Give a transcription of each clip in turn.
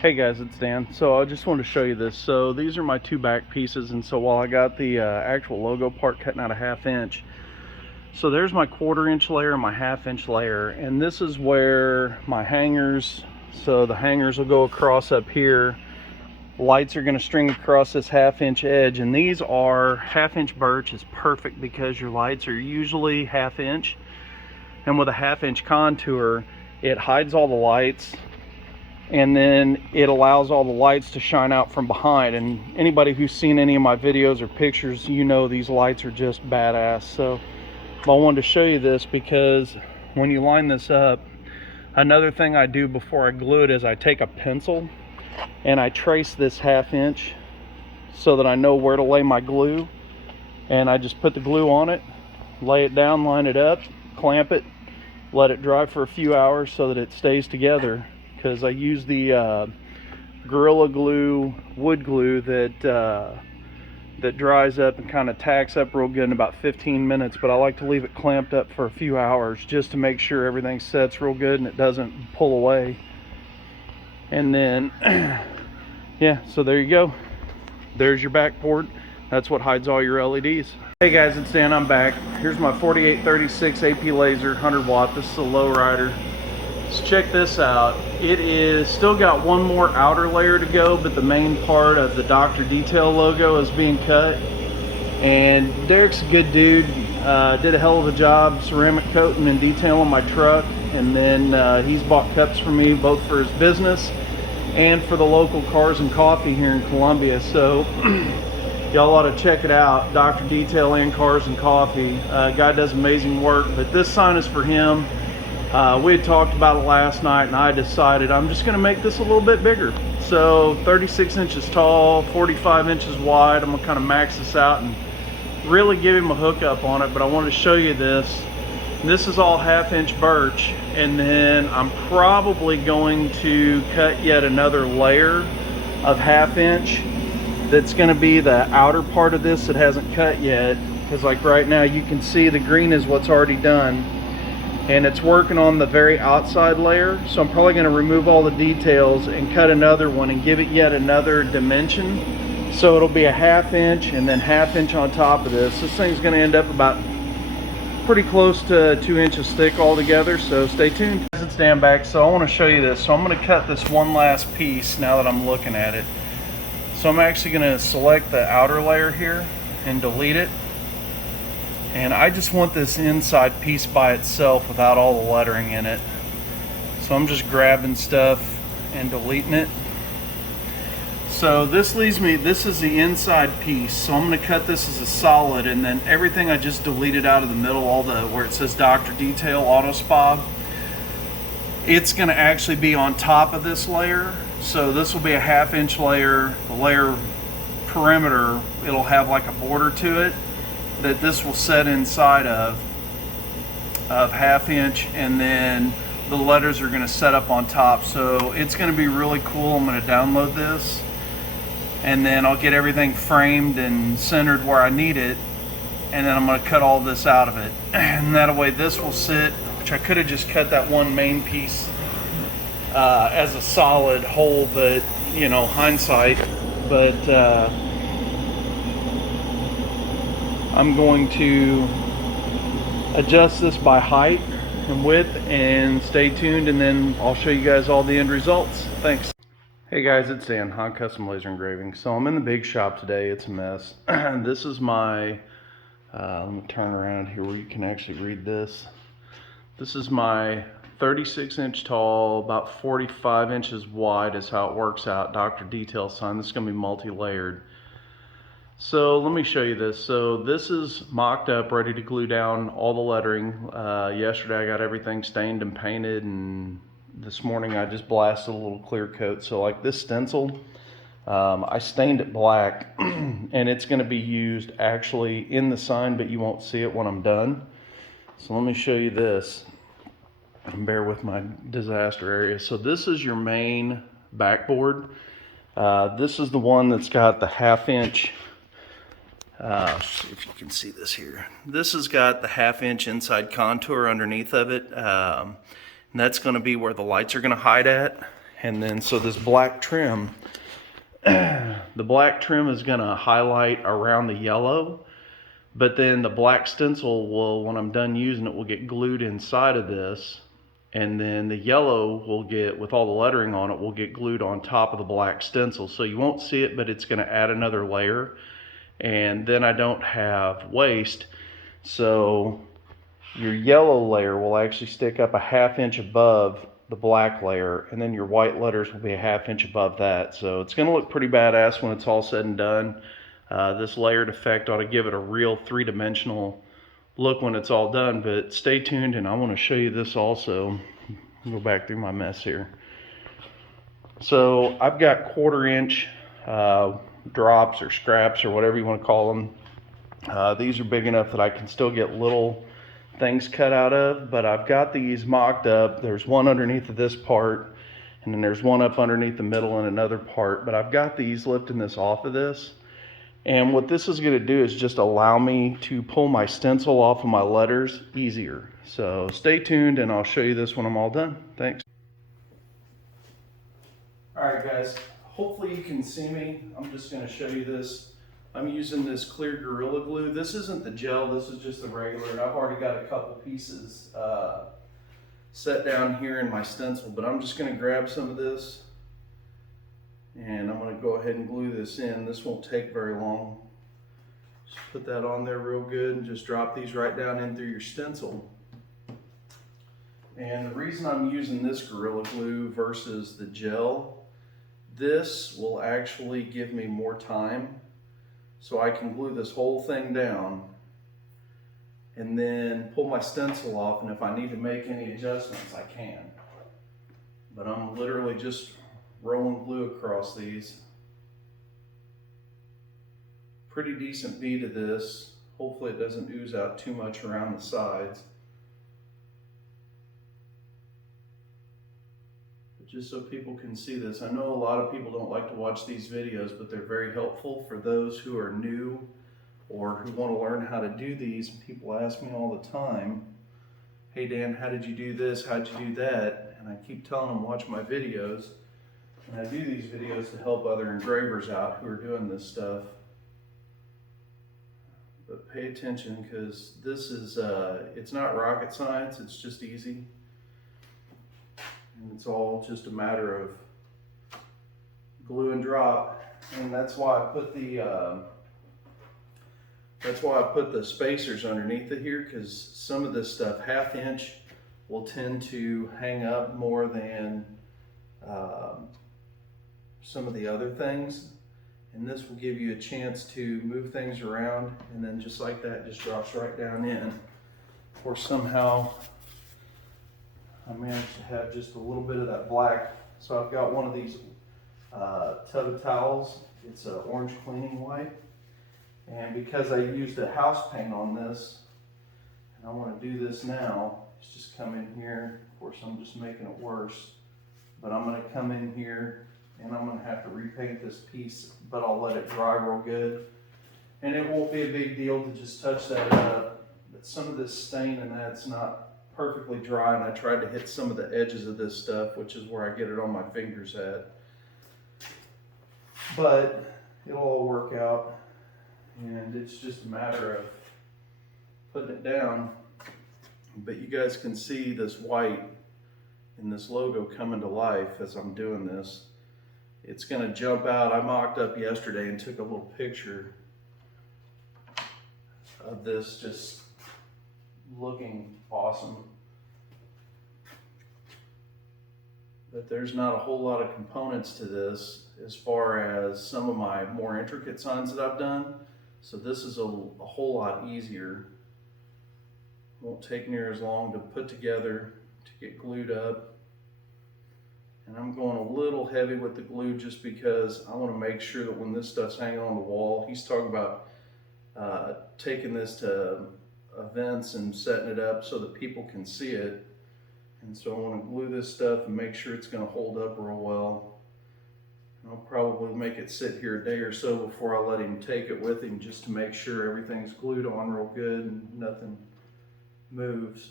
Hey guys, it's Dan. So I just wanted to show you this. So these are my two back pieces, and so while I got the actual logo part cutting out a 1/2 inch, so there's my 1/4 inch layer and my 1/2 inch layer, and this is where my hangers, so the hangers will go across up here. Lights are going to string across this 1/2 inch edge, and these are 1/2 inch birch is perfect because your lights are usually 1/2 inch, and with a 1/2 inch contour it hides all the lights, and then it allows all the lights to shine out from behind. And anybody who's seen any of my videos or pictures, you know these lights are just badass. So I wanted to show you this because when you line this up, another thing I do before I glue it is I take a pencil and I trace this 1/2 inch so that I know where to lay my glue, and I just put the glue on it, lay it down, line it up, clamp it, let it dry for a few hours so that it stays together. Because I use the Gorilla Glue wood glue that dries up and kind of tacks up real good in about 15 minutes, but I like to leave it clamped up for a few hours just to make sure everything sets real good and it doesn't pull away. And then yeah, so there you go, there's your backboard. That's what hides all your LEDs. Hey guys, it's Dan. I'm back. Here's my 4836 AP laser 100 watt. This is a low rider. So check this out. It is still got one more outer layer to go, but the main part of the Dr. Detail logo is being cut. And Derek's a good dude. Did a hell of a job ceramic coating and detailing my truck. And then he's bought cups for me, both for his business and for the local Cars and Coffee here in Columbia. So y'all ought to check it out. Dr. Detail and Cars and Coffee. Guy does amazing work, but this sign is for him. We had talked about it last night, and I decided I'm just going to make this a little bit bigger. So 36 inches tall, 45 inches wide. I'm going to kind of max this out and really give him a hookup on it, but I wanted to show you this. This is all 1/2 inch birch, and then I'm probably going to cut yet another layer of 1/2 inch. That's going to be the outer part of this that hasn't cut yet, because like right now you can see the green is what's already done. And it's working on the very outside layer, so I'm probably going to remove all the details and cut another one and give it yet another dimension. So it'll be a 1/2 inch and then 1/2 inch on top of this. This thing's going to end up about pretty close to 2 inches thick altogether, so stay tuned. It's Dan back. So I want to show you this. So I'm going to cut this one last piece now that I'm looking at it. So I'm actually going to select the outer layer here and delete it. And I just want this inside piece by itself without all the lettering in it. So I'm just grabbing stuff and deleting it. So this leaves me, this is the inside piece. So I'm going to cut this as a solid, and then everything I just deleted out of the middle, all the where it says Dr. Detail Auto Spa, it's going to actually be on top of this layer. So this will be a 1/2 inch layer. The layer perimeter, it'll have like a border to it that this will set inside of 1/2 inch, and then the letters are going to set up on top. So it's going to be really cool. I'm going to download this, and then I'll get everything framed and centered where I need it, and then I'm going to cut all this out of it, and that way this will sit, which I could have just cut that one main piece as a solid whole, but you know, hindsight. But I'm going to adjust this by height and width, and stay tuned, and then I'll show you guys all the end results. Thanks. Hey guys, it's Dan, Hahn Custom Laser Engraving. So I'm in the big shop today. It's a mess. This is my, let me turn around here where you can actually read this. This is my 36 inch tall, about 45 inches wide is how it works out, Dr. Detail sign. This is going to be multi-layered. So let me show you this. So this is mocked up, ready to glue down all the lettering. Yesterday I got everything stained and painted, and this morning I just blasted a little clear coat. So like this stencil, I stained it black and it's going to be used actually in the sign, but you won't see it when I'm done. So let me show you this. Bear with my disaster area. So this is your main backboard. This is the one that's got the 1/2 inch. See if you can see this here. This has got the 1/2 inch inside contour underneath of it. And that's going to be where the lights are going to hide at. And then so this black trim, the black trim is going to highlight around the yellow, but then the black stencil will, when I'm done using it, will get glued inside of this, and then the yellow will get, with all the lettering on it, will get glued on top of the black stencil. So you won't see it, but it's going to add another layer, and then I don't have waste. So your yellow layer will actually stick up a 1/2 inch above the black layer, and then your white letters will be a 1/2 inch above that. So it's going to look pretty badass when it's all said and done. This layered effect ought to give it a real three-dimensional look when it's all done, but stay tuned and I want to show you this also. I'll go back through my mess here. So I've got 1/4 inch drops or scraps or whatever you want to call them. These are big enough that I can still get little things cut out of, but I've got these mocked up. There's one underneath of this part, and then there's one up underneath the middle and another part, but I've got these lifting this off of this. And what this is going to do is just allow me to pull my stencil off of my letters easier. So stay tuned and I'll show you this when I'm all done. Thanks. All right, guys, hopefully you can see me. I'm just going to show you this. I'm using this clear Gorilla Glue. This isn't the gel, this is just the regular, and I've already got a couple pieces set down here in my stencil, but I'm just going to grab some of this and I'm going to go ahead and glue this in. This won't take very long. Just put that on there real good and just drop these right down in through your stencil. And the reason I'm using this Gorilla Glue versus the gel, this will actually give me more time, so I can glue this whole thing down and then pull my stencil off, and if I need to make any adjustments, I can. But I'm literally just rolling glue across these. Pretty decent bead of this. Hopefully it doesn't ooze out too much around the sides. But just so people can see this, I know a lot of people don't like to watch these videos, but they're very helpful for those who are new or who want to learn how to do these. People ask me all the time, hey Dan, how did you do this? How'd you do that? And I keep telling them, watch my videos. And I do these videos to help other engravers out who are doing this stuff. But pay attention, because this is, it's not rocket science, it's just easy. And it's all just a matter of glue and drop. And that's why I put the spacers underneath it here, because some of this stuff, 1/2 inch, will tend to hang up more than some of the other things, and this will give you a chance to move things around, and then just like that, just drops right down in. Or somehow I managed to have just a little bit of that black. So I've got one of these tub of towels. It's an orange cleaning wipe, and because I used a house paint on this, and I want to do this now, it's just come in here. Of course, I'm just making it worse, but I'm going to come in here and I'm going to have to repaint this piece, but I'll let it dry real good. And it won't be a big deal to just touch that up, but some of this stain and that's not perfectly dry, and I tried to hit some of the edges of this stuff, which is where I get it on my fingers at. But it'll all work out, and it's just a matter of putting it down. But you guys can see this white and this logo coming to life as I'm doing this. It's going to jump out. I mocked up yesterday and took a little picture of this just looking awesome. But there's not a whole lot of components to this as far as some of my more intricate signs that I've done. So this is a whole lot easier. Won't take near as long to put together, to get glued up. And I'm going a little heavy with the glue just because I want to make sure that when this stuff's hanging on the wall, he's talking about taking this to events and setting it up so that people can see it. And so I want to glue this stuff and make sure it's going to hold up real well. And I'll probably make it sit here a day or so before I let him take it with him, just to make sure everything's glued on real good and nothing moves.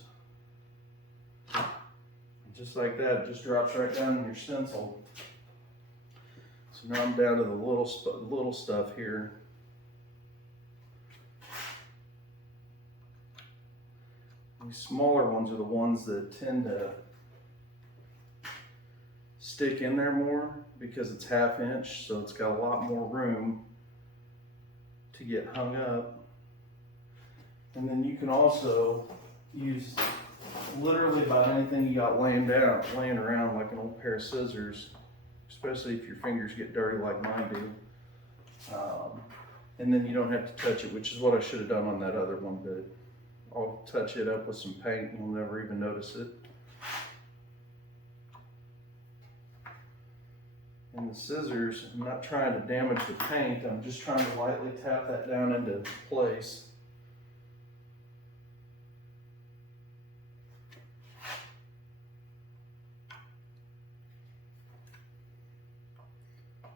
Just like that, it just drops right down in your stencil. So now I'm down to the little stuff here. These smaller ones are the ones that tend to stick in there more because it's 1/2 inch, so it's got a lot more room to get hung up. And then you can also use literally about anything you got laying around, like an old pair of scissors, especially if your fingers get dirty like mine do. And then you don't have to touch it, which is what I should have done on that other one, but I'll touch it up with some paint and you'll never even notice it. And the scissors, I'm not trying to damage the paint, I'm just trying to lightly tap that down into place.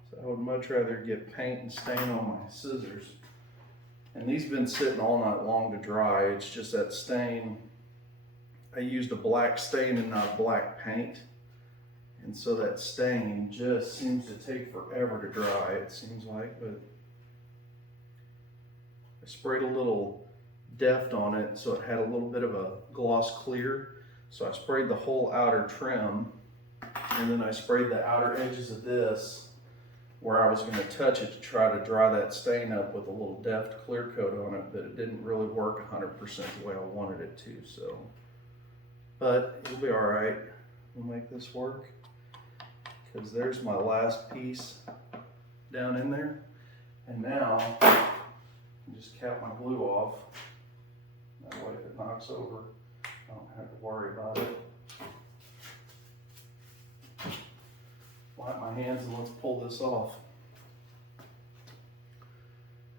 So I would much rather get paint and stain on my scissors. And these have been sitting all night long to dry. It's just that stain. I used a black stain and not black paint. And so that stain just seems to take forever to dry, it seems like, but I sprayed a little Deft on it so it had a little bit of a gloss clear. So I sprayed the whole outer trim, and then I sprayed the outer edges of this where I was going to touch it to try to dry that stain up with a little Deft clear coat on it, but it didn't really work 100% the way I wanted it to. So, but it'll be all right. We'll make this work, because there's my last piece down in there. And now I just cap my glue off. That way if it knocks over, I don't have to worry about it. Wipe my hands and let's pull this off.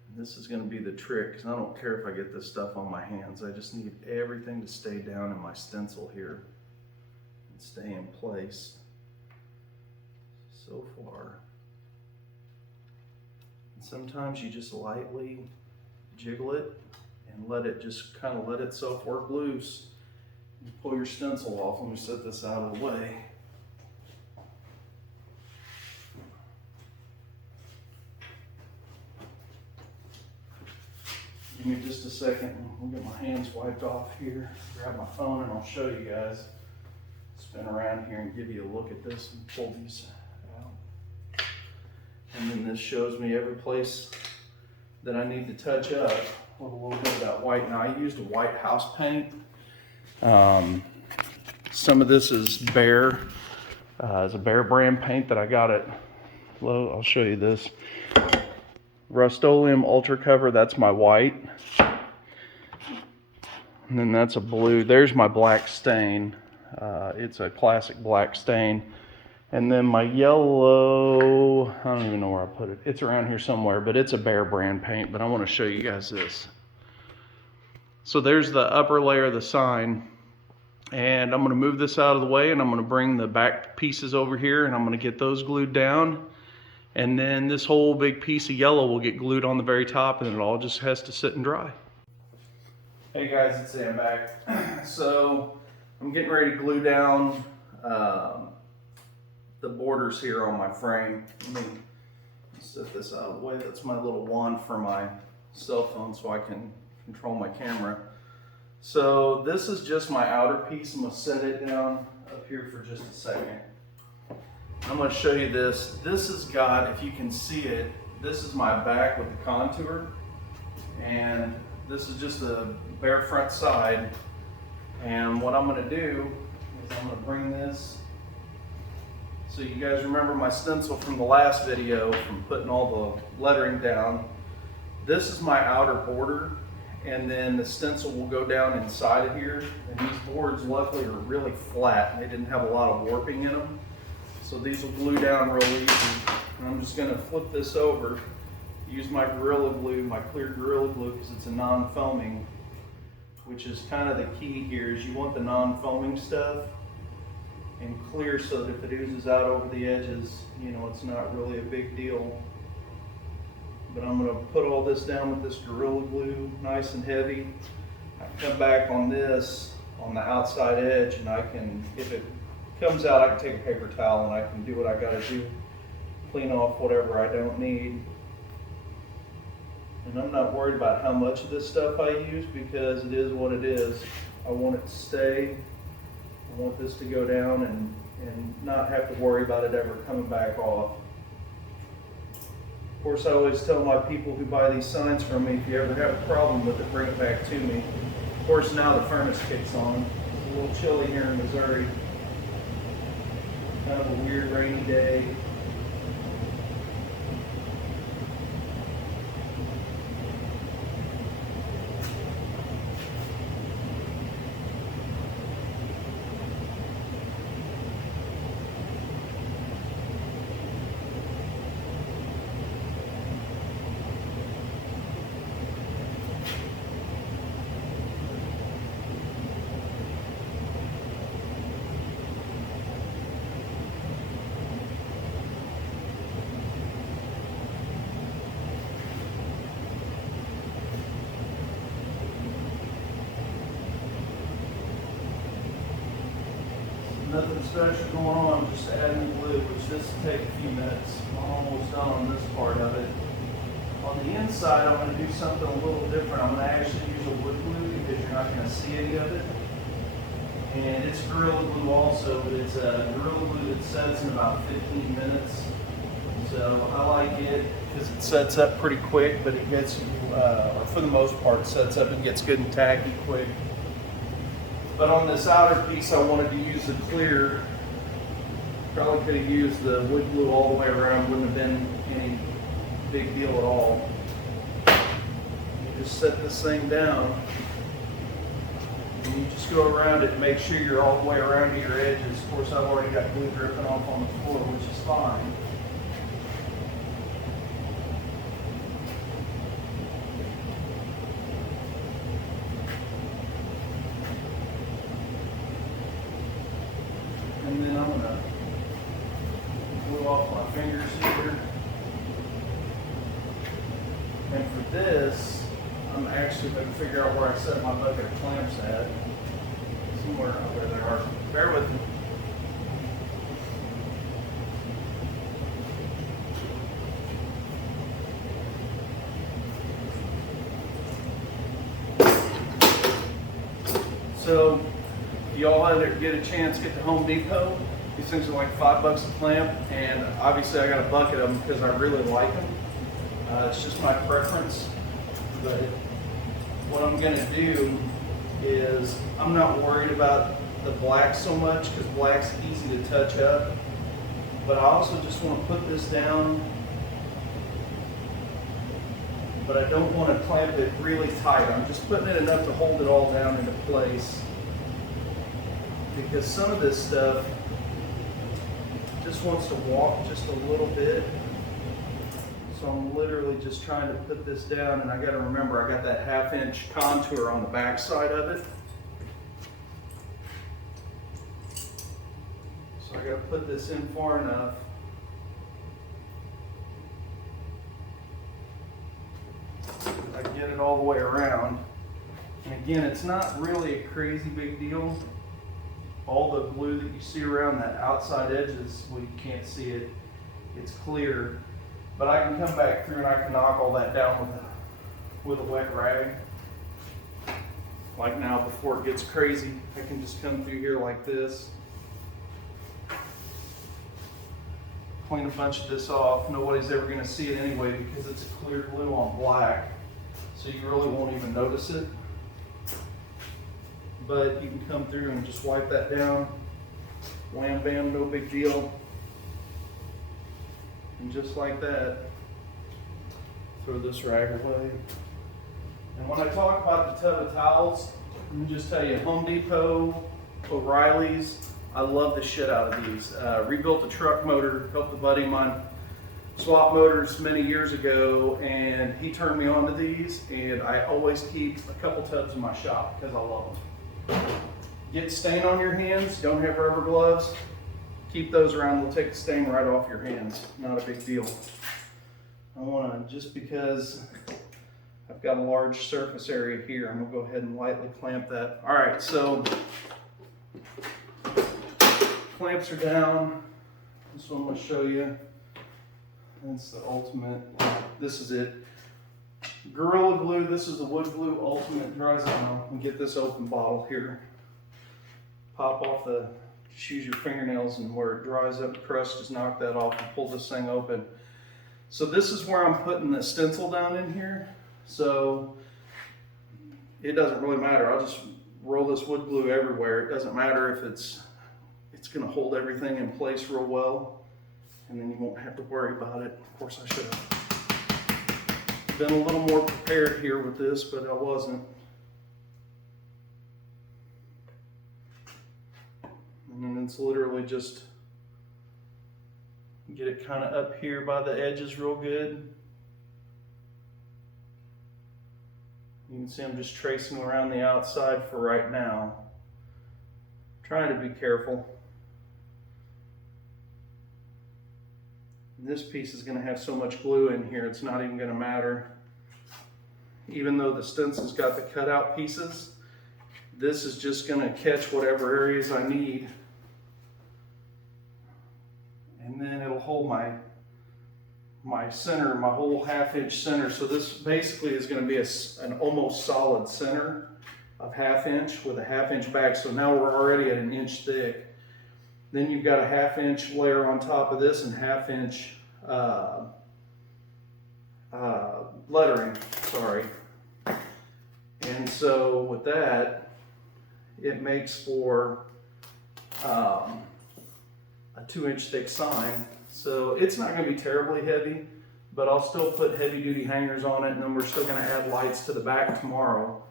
And this is going to be the trick, because I don't care if I get this stuff on my hands. I just need everything to stay down in my stencil here and stay in place. So far. And sometimes you just lightly jiggle it and let it just kind of let itself work loose. You pull your stencil off. Let me set this out of the way. Give me just a second. I'll get my hands wiped off here. Grab my phone and I'll show you guys. Spin around here and give you a look at this and pull these out. And then this shows me every place that I need to touch up with a little bit of that white. Now I used a white house paint. Some of this is Behr. It's a Behr brand paint that I got at Lowe's. I'll show you this. Rust-Oleum Ultra Cover, that's my white. And then that's a blue. There's my black stain. It's a classic black stain. And then my yellow, I don't even know where I put it. It's around here somewhere, but it's a Behr brand paint, but I want to show you guys this. So there's the upper layer of the sign. And I'm going to move this out of the way, and I'm going to bring the back pieces over here, and I'm going to get those glued down. And then this whole big piece of yellow will get glued on the very top, and it all just has to sit and dry. Hey guys, it's Sam back. So I'm getting ready to glue down the borders here on my frame. Let me set this out of the way. That's my little wand for my cell phone so I can control my camera. So this is just my outer piece. I'm going to set it down up here for just a second. I'm going to show you this. This has got, if you can see it, this is my back with the contour, and this is just a bare front side. And what I'm going to do is I'm going to bring this, so you guys remember my stencil from the last video from putting all the lettering down. This is my outer border, and then the stencil will go down inside of here. And these boards luckily are really flat. They didn't have a lot of warping in them. So these will glue down real easy. And I'm just going to flip this over, use my Gorilla Glue, my clear Gorilla Glue, because it's a non-foaming, which is kind of the key here, is you want the non-foaming stuff and clear so that if it oozes out over the edges, you know, it's not really a big deal. But I'm going to put all this down with this Gorilla Glue, nice and heavy. I come back on this, on the outside edge, and I can, if it Comes out, I can take a paper towel and I can do what I gotta do. Clean off whatever I don't need. And I'm not worried about how much of this stuff I use because it is what it is. I want it to stay. I want this to go down and not have to worry about it ever coming back off. Of course, I always tell my people who buy these signs from me, if you ever have a problem with it, bring it back to me. Of course, now the furnace kicks on. It's a little chilly here in Missouri. Kind of a weird rainy day. Nothing special going on, just adding glue, which this will take a few minutes. I'm almost done on this part of it. On the inside, I'm going to do something a little different. I'm going to actually use a wood glue because you're not going to see any of it. And it's Gorilla Glue also, but it's a Gorilla Glue that sets in about 15 minutes. So I like it because it sets up pretty quick, but it gets, or for the most part, it sets up and gets good and tacky quick. But on this outer piece, I wanted to use the clear. Probably could have used the wood glue all the way around, wouldn't have been any big deal at all. You just set this thing down, and you just go around it and make sure you're all the way around to your edges. Of course, I've already got glue dripping off on the floor, which is fine. And then I'm gonna glue off my fingers here. And for this, I'm actually going to figure out where I set my bucket of clamps at. Somewhere where they are. Bear with me. So, if y'all ever get a chance, get to Home Depot. These things are like $5 a clamp, and obviously I got a bucket of them because I really like them. It's just my preference, but what I'm gonna do is I'm not worried about the black so much because black's easy to touch up, but I also just want to put this down, but I don't want to clamp it really tight. I'm just putting it enough to hold it all down into place because some of this stuff just wants to walk just a little bit. So I'm literally just trying to put this down, and I got to remember I got that 1/2 inch contour on the back side of it. So I got to put this in far enough. I get it all the way around. And again, it's not really a crazy big deal. All the glue that you see around that outside edges, well, you can't see it. It's clear. But I can come back through and I can knock all that down with a wet rag. Like now, before it gets crazy, I can just come through here like this. Clean a bunch of this off. Nobody's ever going to see it anyway because it's a clear glue on black. So you really won't even notice it. But you can come through and just wipe that down. Wham bam, no big deal. And just like that, throw this rag away. And when I talk about the tub of towels, let me just tell you, Home Depot, O'Reilly's, I love the shit out of these. Rebuilt a truck motor, helped a buddy of mine swap motors many years ago, and he turned me on to these, and I always keep a couple tubs in my shop because I love them. Get stain on your hands, don't have rubber gloves, keep those around, they'll take the stain right off your hands. Not a big deal. I want to, just because I've got a large surface area here, I'm going to go ahead and lightly clamp that. All right, so clamps are down. This one I'm going to show you. That's the ultimate. This is it. Gorilla Glue. This is the Wood Glue Ultimate Dries Out. And get this open bottle here. Pop off the, just use your fingernails, and where it dries up the crust, just knock that off and pull this thing open. So this is where I'm putting the stencil down in here. So it doesn't really matter. I'll just roll this wood glue everywhere. It doesn't matter if it's going to hold everything in place real well, and then you won't have to worry about it. Of course, I should have been a little more prepared here with this, but I wasn't. And then it's literally just get it kind of up here by the edges real good. You can see I'm just tracing around the outside for right now. Trying to be careful. This piece is going to have so much glue in here, it's not even going to matter. Even though the stencil's got the cutout pieces, this is just going to catch whatever areas I need. And then it'll hold my center, my whole 1/2-inch center. So this basically is going to be an almost solid center of 1/2 inch with a 1/2 inch back. So now we're already at 1 inch thick. Then you've got a 1/2 inch layer on top of this and 1/2 inch lettering, sorry. And so with that, it makes for a 2-inch thick sign. So it's not going to be terribly heavy, but I'll still put heavy duty hangers on it, and then we're still going to add lights to the back tomorrow.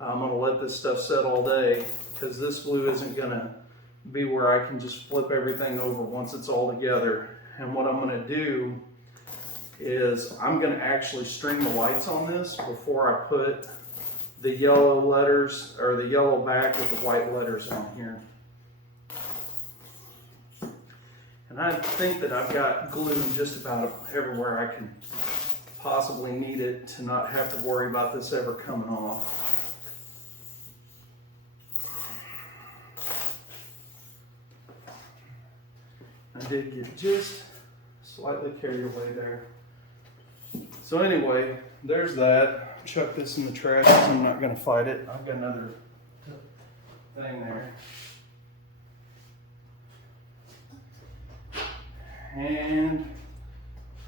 I'm going to let this stuff set all day, because this glue isn't going to be where I can just flip everything over once it's all together. And what I'm going to do is I'm going to actually string the lights on this before I put the yellow letters, or the yellow back with the white letters on here. And I think that I've got glue just about everywhere I can possibly need it to not have to worry about this ever coming off. I did get just slightly carried away there. So anyway, there's that. Chuck this in the trash because I'm not going to fight it. I've got another thing there. And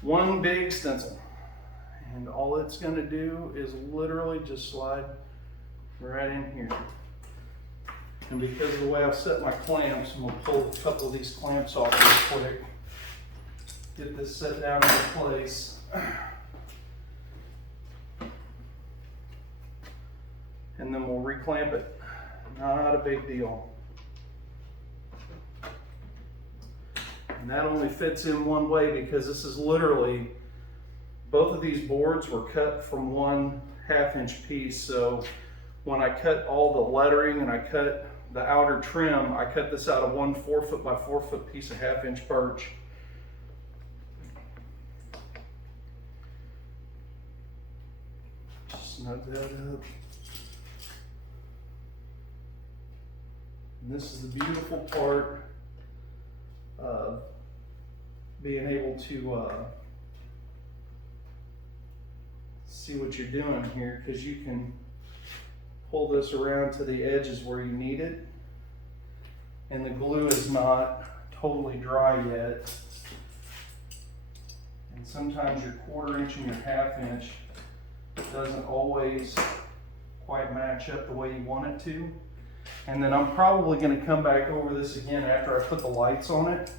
one big stencil. And all it's going to do is literally just slide right in here. And because of the way I've set my clamps, I'm going to pull a couple of these clamps off real quick. Get this set down in place. And then we'll reclamp it. Not a big deal. And that only fits in one way because this is literally, both of these boards were cut from 1/2 inch piece. So when I cut all the lettering and I cut the outer trim, I cut this out of 1 4-foot by 4-foot piece of 1/2 inch birch. Snug that up. And this is the beautiful part of being able to see what you're doing here, because you can pull this around to the edges where you need it, and the glue is not totally dry yet. And sometimes your 1/4 inch and your 1/2 inch doesn't always quite match up the way you want it to. And then I'm probably going to come back over this again after I put the lights on it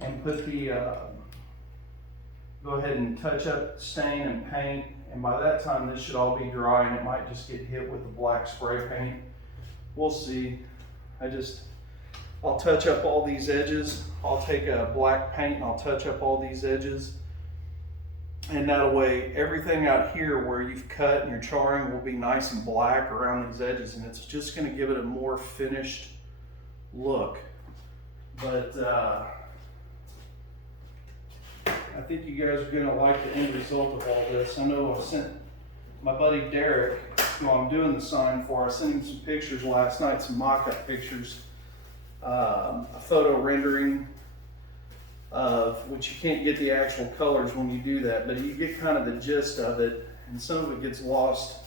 and put the go ahead and touch up stain and paint. And by that time this should all be dry, and it might just get hit with the black spray paint. We'll see. I'll touch up all these edges. I'll take a black paint and I'll touch up all these edges. And that way, everything out here where you've cut and you're charring will be nice and black around these edges, and it's just going to give it a more finished look. But I think you guys are going to like the end result of all this. I know I sent my buddy Derek, who I'm doing the sign for, I sent him some pictures last night, some mock-up pictures a photo rendering of, which you can't get the actual colors when you do that, but you get kind of the gist of it, and some of it gets lost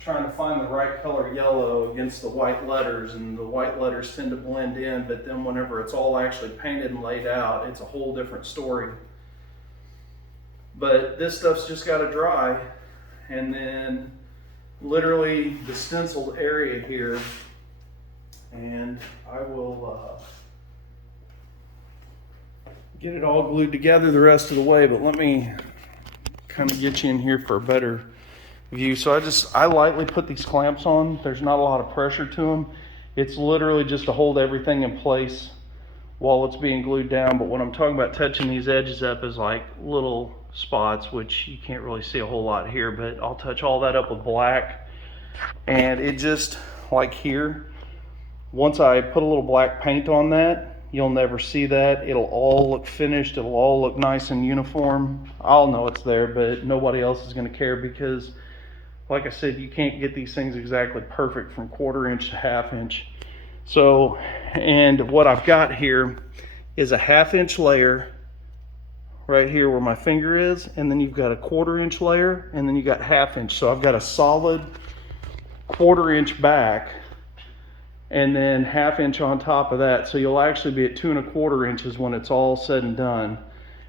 trying to find the right color yellow against the white letters, and the white letters tend to blend in, but then whenever it's all actually painted and laid out, it's a whole different story. But this stuff's just got to dry, and then literally the stenciled area here, and I will get it all glued together the rest of the way, but let me kind of get you in here for a better view. So I lightly put these clamps on. There's not a lot of pressure to them. It's literally just to hold everything in place while it's being glued down. But when I'm talking about touching these edges up is like little spots, which you can't really see a whole lot here, but I'll touch all that up with black. And it just, like here, once I put a little black paint on that, you'll never see that. It'll all look finished. It'll all look nice and uniform. I'll know it's there, but nobody else is going to care, because like I said, you can't get these things exactly perfect from 1/4 inch to 1/2 inch. So, and what I've got here is a 1/2 inch layer right here where my finger is, and then you've got a 1/4 inch layer, and then you got 1/2 inch. So I've got a solid 1/4 inch back, and then 1/2 inch on top of that. So you'll actually be at 2 1/4 inches when it's all said and done.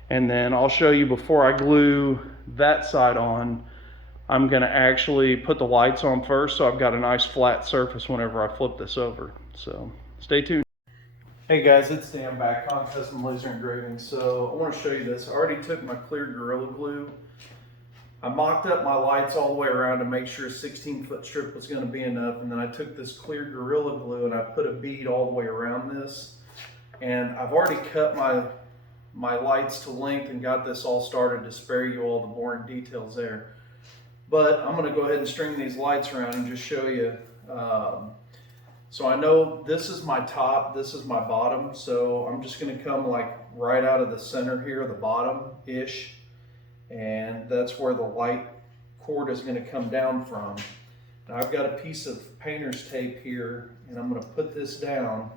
And then I'll show you, before I glue that side on, I'm gonna actually put the lights on first, so I've got a nice flat surface whenever I flip this over. So stay tuned. Hey guys, it's Dan back on Custom Laser Engraving. So I want to show you this. I already took my clear Gorilla Glue. I mocked up my lights all the way around to make sure a 16-foot strip was going to be enough, and then I took this clear Gorilla Glue and I put a bead all the way around this. And I've already cut my lights to length and got this all started to spare you all the boring details there. But I'm going to go ahead and string these lights around and just show you. So I know this is my top, this is my bottom, so I'm just going to come like right out of the center here, the bottom-ish, and that's where the light cord is going to come down from. Now I've got a piece of painter's tape here, and I'm going to put this down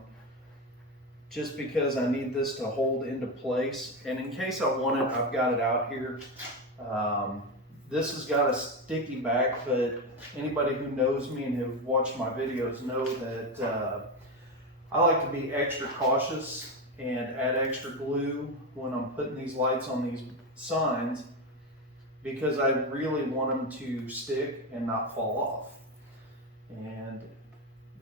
just because I need this to hold into place, and in case I want it, I've got it out here. This has got a sticky back, but anybody who knows me and who watched my videos know that I like to be extra cautious and add extra glue when I'm putting these lights on these signs, because I really want them to stick and not fall off. And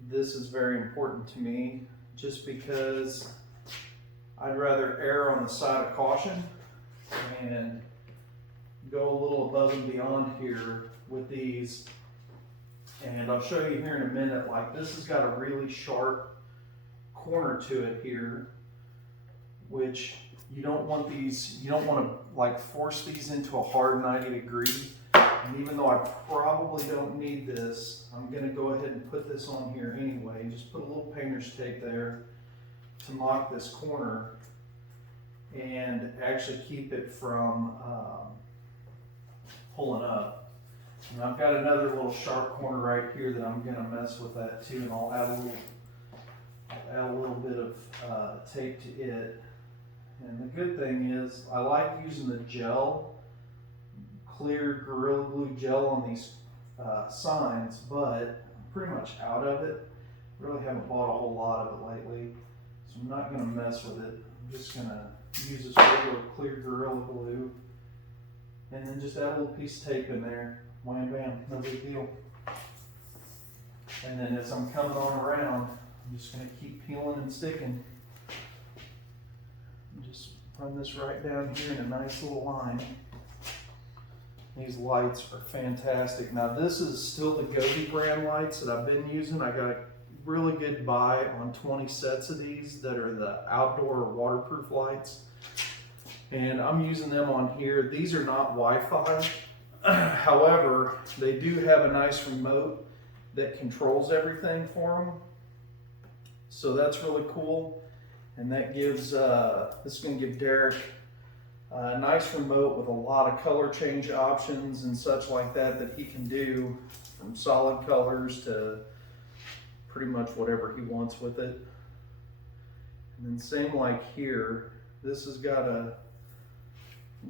this is very important to me, just because I'd rather err on the side of caution and go a little above and beyond here with these. And I'll show you here in a minute, like this has got a really sharp corner to it here, which you don't want these, you don't want to like force these into a hard 90 degree. And even though I probably don't need this, I'm going to go ahead and put this on here anyway. Just put a little painter's tape there to mock this corner and actually keep it from pulling up. And I've got another little sharp corner right here that I'm going to mess with that too, and I'll add a little bit of tape to it. And the good thing is I like using the gel, clear Gorilla Glue gel on these signs, but I'm pretty much out of it. Really haven't bought a whole lot of it lately, so I'm not going to mess with it. I'm just going to use this regular clear Gorilla Glue, and then just add a little piece of tape in there. Wham bam, no big deal. And then as I'm coming on around, I'm just going to keep peeling and sticking. Just run this right down here in a nice little line. These lights are fantastic. Now this is still the Govee brand lights that I've been using. I got a really good buy on 20 sets of these that are the outdoor waterproof lights. And I'm using them on here. These are not Wi-Fi. However, they do have a nice remote that controls everything for them. So that's really cool. And that gives, this is going to give Derek a nice remote with a lot of color change options and such like that that he can do, from solid colors to pretty much whatever he wants with it. And then same like here, this has got a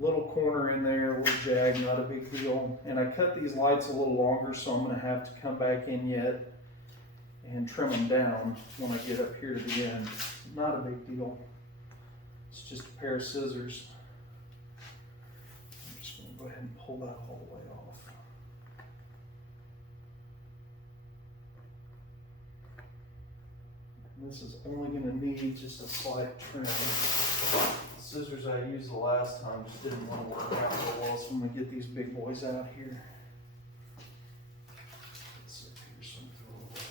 little corner in there, a little jag, not a big deal. And I cut these lights a little longer, so I'm gonna have to come back in yet and trim them down when I get up here to the end. Not a big deal. It's just a pair of scissors. I'm just gonna go ahead and pull that all the way off. And this is only gonna need just a slight trim. Scissors I used the last time just didn't want to work out real well, so I'm going to get these big boys out here. Let's see, here's some away.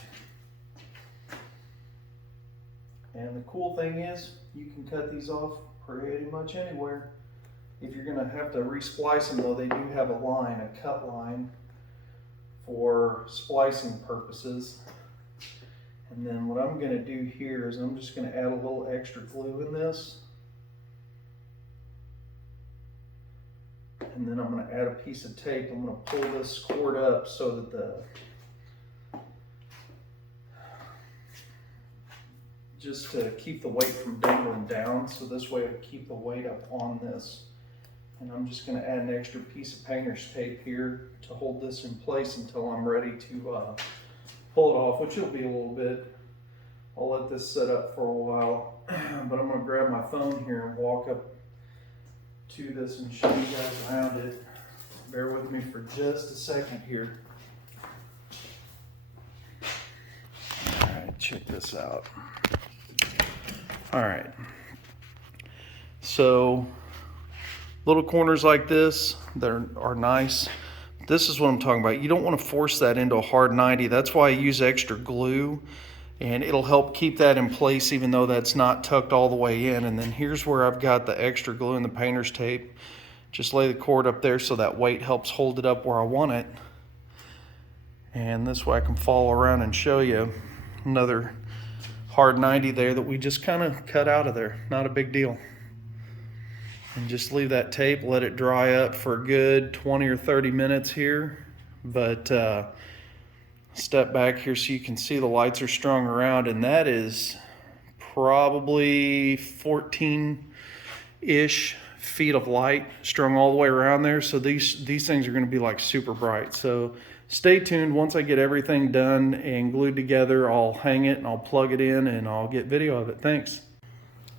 And the cool thing is, you can cut these off pretty much anywhere. If you're going to have to re-splice them though, they do have a line, a cut line for splicing purposes. And then what I'm going to do here is I'm just going to add a little extra glue in this. And then I'm going to add a piece of tape. I'm going to pull this cord up so that just to keep the weight from dangling down. So this way I keep the weight up on this. And I'm just going to add an extra piece of painter's tape here to hold this in place until I'm ready to pull it off, which will be a little bit. I'll let this set up for a while, but I'm going to grab my phone here and walk up to this and show you guys around it. Bear with me for just a second here. All right, check this out. All right, so little corners like this that are nice. This is what I'm talking about. You don't want to force that into a hard 90. That's why I use extra glue, and it'll help keep that in place even though that's not tucked all the way in. And then here's where I've got the extra glue and the painter's tape. Just lay the cord up there so that weight helps hold it up where I want it. And this way I can follow around and show you another hard 90 there that we just kind of cut out of there. Not a big deal. And just leave that tape, let it dry up for a good 20 or 30 minutes here. But step back here so you can see the lights are strung around, and that is probably 14-ish feet of light strung all the way around there. So these things are going to be like super bright. So stay tuned. Once I get everything done and glued together, I'll hang it and I'll plug it in and I'll get video of it. Thanks.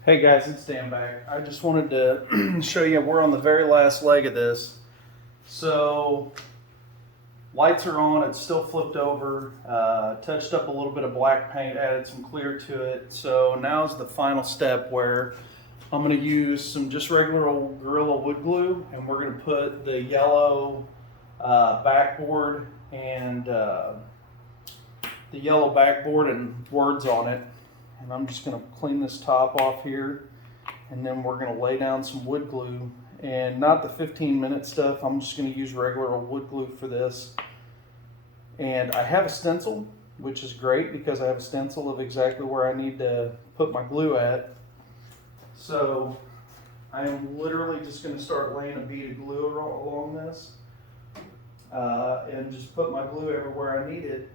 Hey guys, it's Dan back. I just wanted to show you, we're on the very last leg of this. So lights are on, it's still flipped over, touched up a little bit of black paint, added some clear to it. So now's the final step where I'm going to use some just regular old Gorilla wood glue, and we're going to put the yellow backboard and words on it. And I'm just going to clean this top off here, and then we're going to lay down some wood glue, and not the 15-minute stuff. I'm just going to use regular old wood glue for this. And I have a stencil, which is great because I have a stencil of exactly where I need to put my glue at. So I am literally just going to start laying a bead of glue along this and just put my glue everywhere I need it.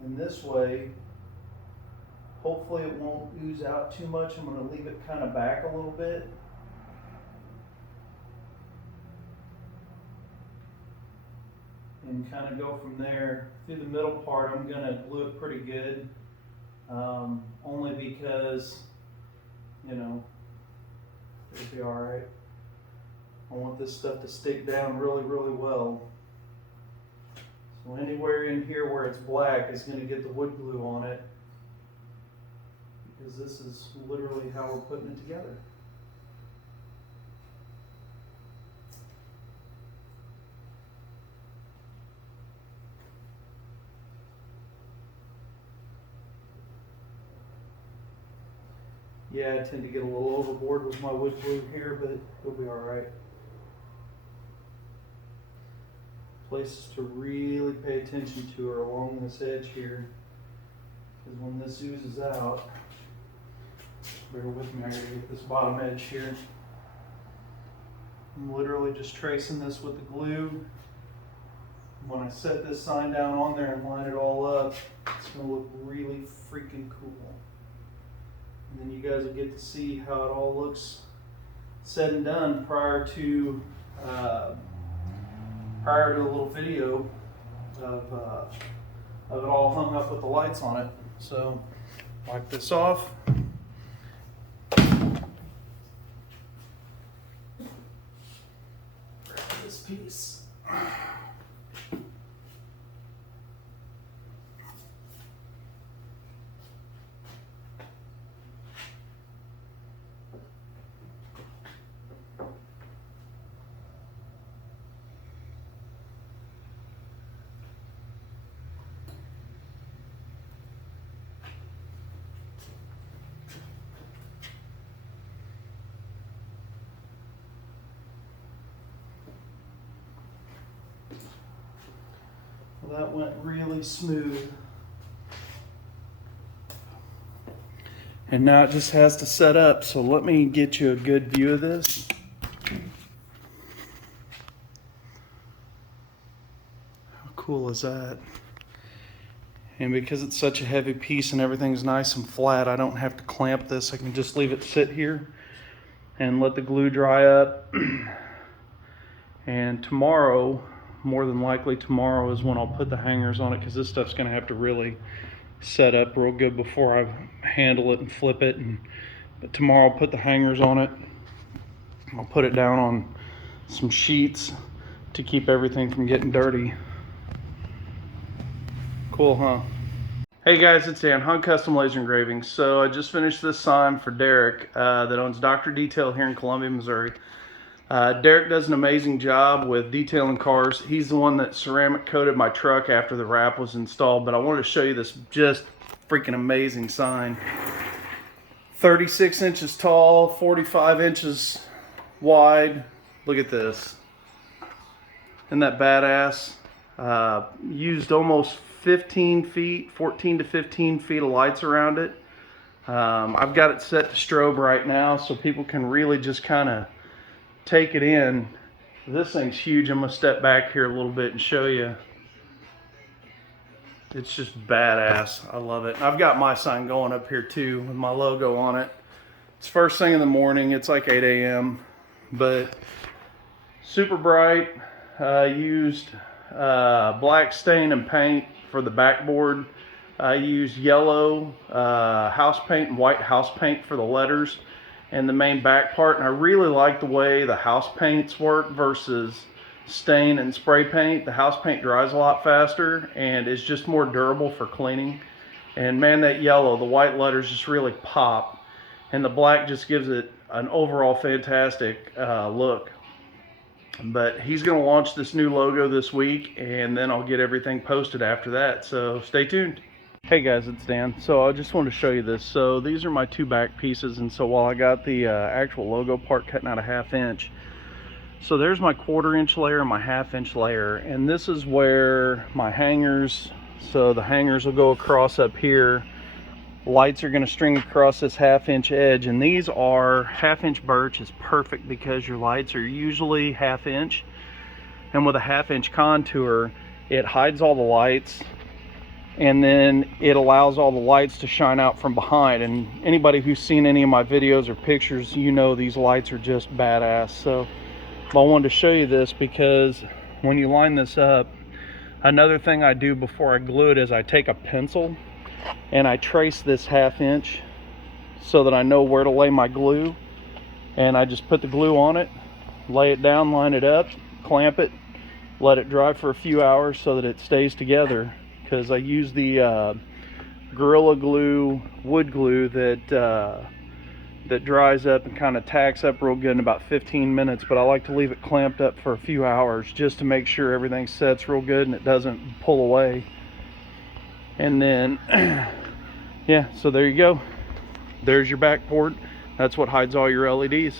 And this way, hopefully it won't ooze out too much. I'm going to leave it kind of back a little bit. And kind of go from there. Through the middle part, I'm going to glue it pretty good. Only because, you know, it'll be alright. I want this stuff to stick down really, really well. So anywhere in here where it's black is going to get the wood glue on it, because this is literally how we're putting it together. Yeah, I tend to get a little overboard with my wood glue here, but it'll be alright. Places to really pay attention to are along this edge here, because when this oozes out, bear with me, I gotta get this bottom edge here. I'm literally just tracing this with the glue. When I set this sign down on there and line it all up, it's gonna look really freaking cool. and then you guys will get to see how it all looks said and done prior to a little video of it all hung up with the lights on it. So wipe this off. Grab this piece. Well, that went really smooth. And now it just has to set up, so let me get you a good view of this. How cool is that? And because it's such a heavy piece and everything's nice and flat, I don't have to clamp this. I can just leave it sit here and let the glue dry up. And tomorrow, more than likely tomorrow, is when I'll put the hangers on it, because this stuff's going to have to really set up real good before I handle it and flip it. But tomorrow I'll put the hangers on it. I'll put it down on some sheets to keep everything from getting dirty. Cool, huh? Hey guys, it's Dan, Hunt Custom Laser Engraving. So I just finished this sign for Derek that owns Dr. Detail here in Columbia, Missouri. Derek does an amazing job with detailing cars. He's the one that ceramic coated my truck after the wrap was installed, but I wanted to show you this just freaking amazing sign. 36 inches tall, 45 inches wide. Look at this. Isn't that badass? Used almost 14 to 15 feet of lights around it. I've got it set to strobe right now so people can really just kind of take it in. This thing's huge. I'm gonna step back here a little bit and show you. It's just badass. I love it. I've got my sign going up here too with my logo on it. It's first thing in the morning. It's like 8 a.m. but super bright. Used black stain and paint for the backboard. I used yellow house paint and white house paint for the letters and the main back part, and I really like the way the house paints work versus stain and spray paint. The house paint dries a lot faster and is just more durable for cleaning. And man, that yellow, the white letters just really pop, and the black just gives it an overall fantastic look. But he's going to launch this new logo this week, and then I'll get everything posted after that, so stay tuned. Hey guys, it's Dan. So I just wanted to show you this. So these are my two back pieces, and so while I got the actual logo part cutting out a 1/2 inch, so there's my 1/4 inch layer and my 1/2 inch layer, and this is where my hangers, so the hangers will go across up here. Lights are going to string across this 1/2 inch edge, and these are 1/2 inch birch is perfect because your lights are usually 1/2 inch, and with a 1/2 inch contour it hides all the lights, and then it allows all the lights to shine out from behind. And anybody who's seen any of my videos or pictures, you know these lights are just badass. So I wanted to show you this because when you line this up, another thing I do before I glue it is I take a pencil and I trace this 1/2 inch so that I know where to lay my glue, and I just put the glue on it, lay it down, line it up, clamp it, let it dry for a few hours so that it stays together. Because I use the Gorilla Glue wood glue that dries up and kind of tacks up real good in about 15 minutes, but I like to leave it clamped up for a few hours just to make sure everything sets real good and it doesn't pull away. And then yeah, so there you go. There's your backboard. That's what hides all your LEDs.